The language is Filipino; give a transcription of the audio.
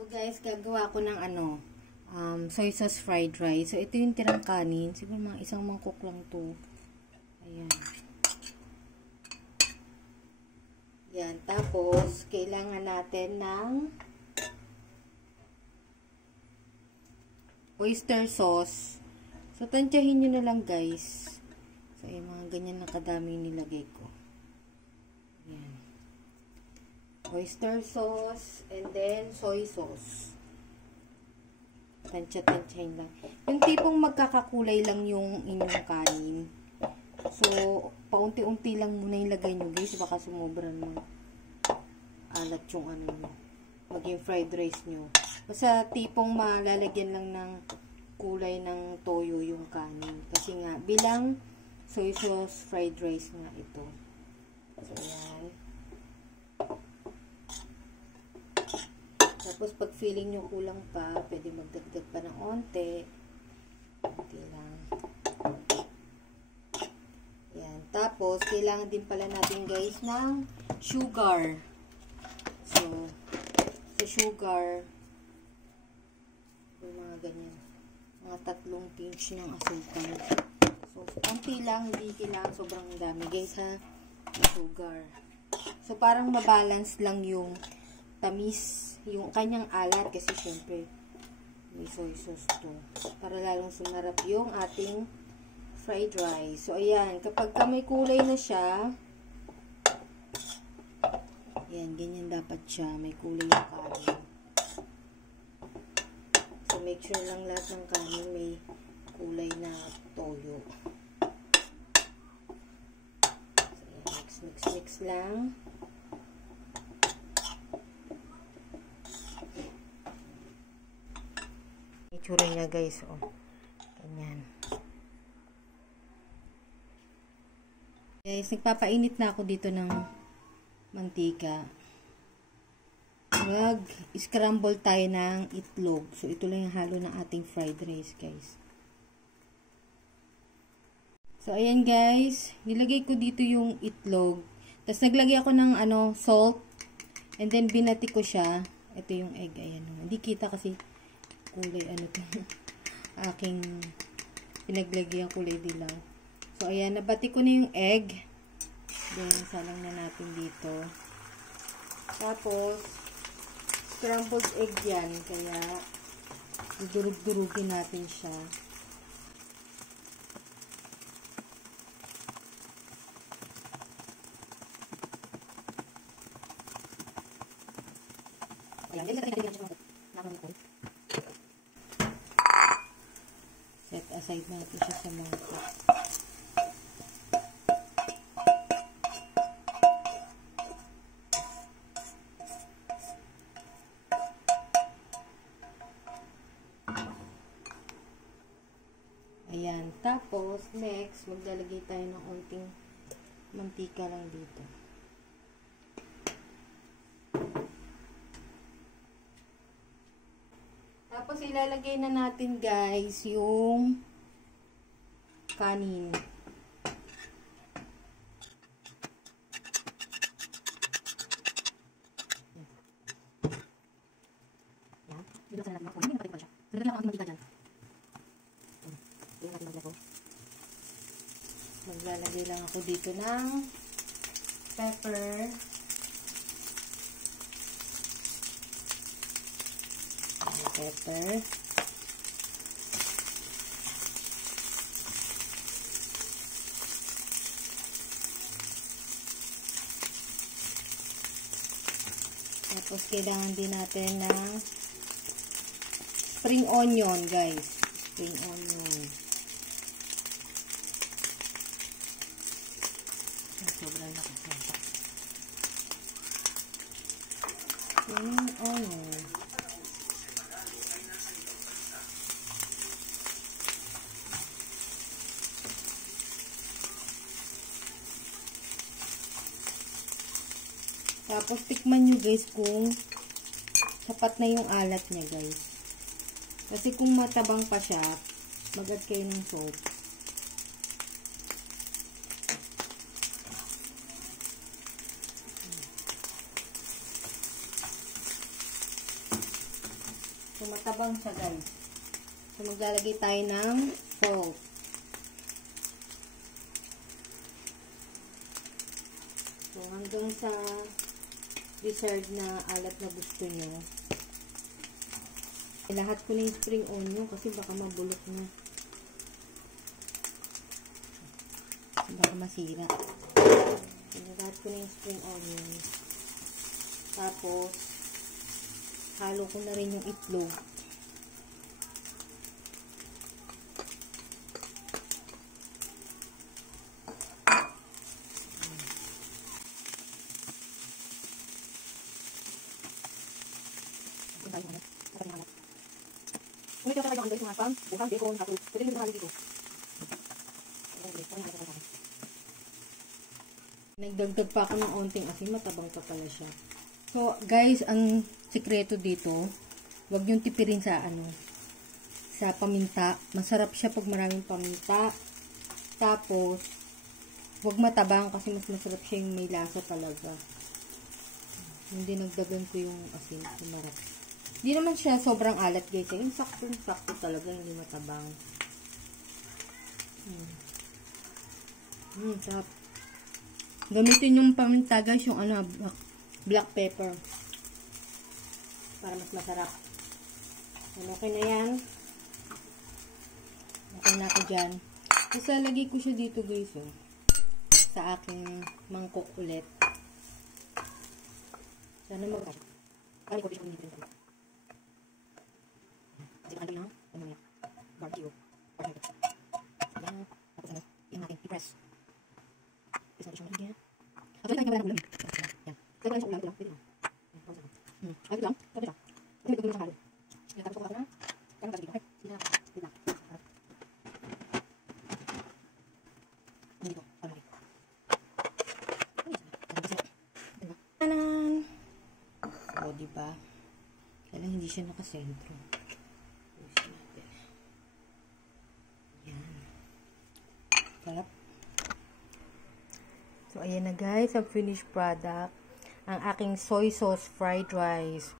So guys, gagawa ko ng soy sauce fried rice. So ito yung tirang kanin. Siguro mga isang mangkok lang to. Ayan. Yan. Tapos, kailangan natin ng oyster sauce. So, tansyahin nyo na lang guys. So, yung mga ganyan na kadami nilagay ko. Yan. Oyster sauce and then soy sauce. Tansya-tansyahin lang. Yung tipong magkakakulay lang yung inyong kanin. So, paunti-unti lang muna ilagay nyo guys. Baka sumobra ng alat yung maging fried rice nyo. Basta tipong malalagyan lang ng kulay ng toyo yung kanin. Kasi nga, bilang soy sauce fried rice nga ito. So, yan. Tapos, pag feeling nyo kulang pa, pwede magdagdag pa ng onte. Onte lang. Yan. Tapos, kailangan din pala natin guys ng sugar. So, sa sugar, yung mga ganyan. Mga 3 pinch ng asukal. So, onti lang, hindi kailangan sobrang dami guys ha. Yung sugar. So, parang mabalance lang yung tamis, yung kanyang alat kasi syempre may soy sauce to. Para lalong sumarap yung ating fried rice. So, ayan. Kapag may kulay na siya, ayan, ganyan dapat siya. May kulay yung kanin. So, make sure lang lahat ng kanin may kulay na toyo. So, ayan, mix lang. Itsura niya guys, oh. Ganyan. Guys, nagpapainit na ako dito ng mantika. Mag-scramble tayo ng itlog. So, ito lang yung halo ng ating fried rice, guys. So, ayan guys. Nilagay ko dito yung itlog. Tapos, naglagay ako ng salt. And then, binati ko siya. Ito yung egg. Ayan. Hindi kita kasi kulay aking pinaglagay ang kulay dilaw. So, ayan, nabati ko na yung egg. Then, salang na natin dito. Tapos, scrambled egg yan. Kaya, dudurug-durugin natin siya. Set aside natin siya sa mangkok. Ayan. Tapos, next, maglalagay tayo ng onting mantika lang dito. Tapos, ilalagay na natin, guys, yung kanin. Ayan. Biluksan natin. Hindi na pati pa siya. Lagyan lang ako ng mantika dyan. Maglalagay lang ako dito ng pepper. Tapos kailangan din natin ng spring onion, guys. Spring onion. Sobrang laki sa spring onion. Tapos, tikman nyo guys kung sapat na yung alat niya guys. Kasi kung matabang pa siya, mag-add kayo ng salt. So, matabang siya, guys. So, maglalagay tayo ng salt. So, hanggang sa desired na alat na gusto nyo. Lahat ko na yung spring onion kasi baka mabulok na. Baka masira. Lahat ko na yung spring onion. Tapos, halo ko na rin yung itlog. Nagdagdag pa ako ng onting asin, matabang pa pala siya. So, guys, ang sikreto dito, wag yung tipirin sa sa paminta. Masarap siya pag maraming paminta. Tapos, wag matabang kasi mas masarap siya yung may lasa talaga. Hindi nagdagan ko yung asin, sumarap. Hindi naman siya sobrang alat, guys. Yung sakto talaga, hindi matabang. Sarap. Gamitin yung paminta, guys, yung black pepper. Para mas masarap. Okay na yan. Okay na ako dyan. Tapos lalagay ko siya dito, guys, sa aking mangkok ulit. Sana mag-kasya. Kali ko siya kung hindi rin. Kasi makagay na, barbecue. Yan. Tapos yung natin, i-press. Press natin siya maligyan. Actually, kahit wala ng ulam. Yan. Kahit wala siya ulam, pwede na. Ayun lang, sabi siya. Kasi may tugulong sa halo. Yan, tapos ko ako na. Kaya kasi dito, okay? Sige na. Sige na. Dito, parang okay. Tanan! O, diba? Kaya lang hindi siya nakasentro. Sarap. So, ayan na guys, ang finished product. Ang aking soy sauce fried rice.